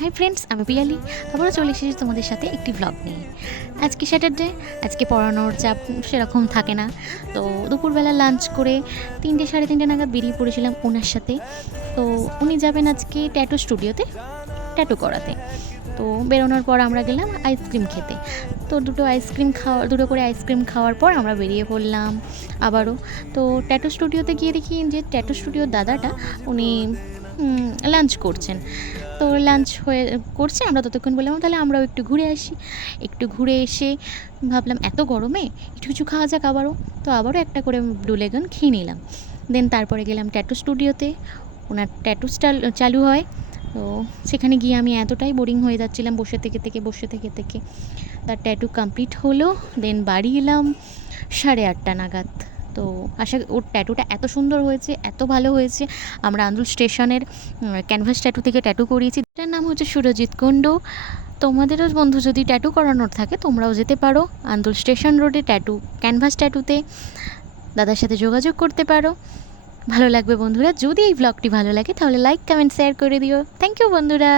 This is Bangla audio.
হাই ফ্রেন্ডস, আমি পিয়ালি। আবারও চলে এসেছি তোমাদের সাথে একটি ভ্লগ নিয়ে। আজকে স্যাটারডে, আজকে পড়ানোর চাপ সেরকম থাকে না। তো দুপুরবেলা লাঞ্চ করে 3টে সাড়ে 3টে নাগাদ বেরিয়ে পড়েছিলাম ওনার সাথে। তো উনি যাবেন আজকে ট্যাটু স্টুডিওতে ট্যাটু করাতে। তো বেরোনোর পর আমরা গেলাম আইসক্রিম খেতে। তো দুটো করে আইসক্রিম খাওয়ার পর আমরা বেরিয়ে পড়লাম আবারও। তো ট্যাটু স্টুডিওতে গিয়ে দেখি যে ট্যাটু স্টুডিওর দাদাটা উনি লাঞ্চ করছেন। তো লাঞ্চ করছে, আমরা ততক্ষণ বললাম তাহলে আমরাও একটু ঘুরে আসি। একটু ঘুরে এসে ভাবলাম এত গরমে একটু কিছু খাওয়া যাক আবারও। তো আবারও একটা করে ব্লু লেগন খেয়ে নিলাম। দেন তারপরে গেলাম ট্যাটু স্টুডিওতে, ওনার ট্যাটু চালু হয়। তো সেখানে গিয়ে আমি এতটাই বোরিং হয়ে যাচ্ছিলাম বসে থেকে তার ট্যাটু কমপ্লিট হলো। দেন বাড়ি এলাম 8:30 নাগাদ। তো ওর ট্যাটুটা এত সুন্দর হয়েছে, এত ভালো হয়েছে। আমরা আন্দুল স্টেশনের ক্যানভাস ট্যাটু থেকে ট্যাটু করিয়েছি, এটার নাম হচ্ছে সুরজিৎ কুণ্ডু। তোমাদেরও বন্ধু যদি ট্যাটু করানোর থাকে তোমরাও যেতে পারো আন্দুল স্টেশন রোডে ক্যানভাস ট্যাটুতে, দাদার সাথে যোগাযোগ করতে পারো। ভালো লাগবে বন্ধুরা। যদি এই ব্লগটি ভালো লাগে তাহলে লাইক কমেন্ট শেয়ার করে দিও। থ্যাংক ইউ বন্ধুরা।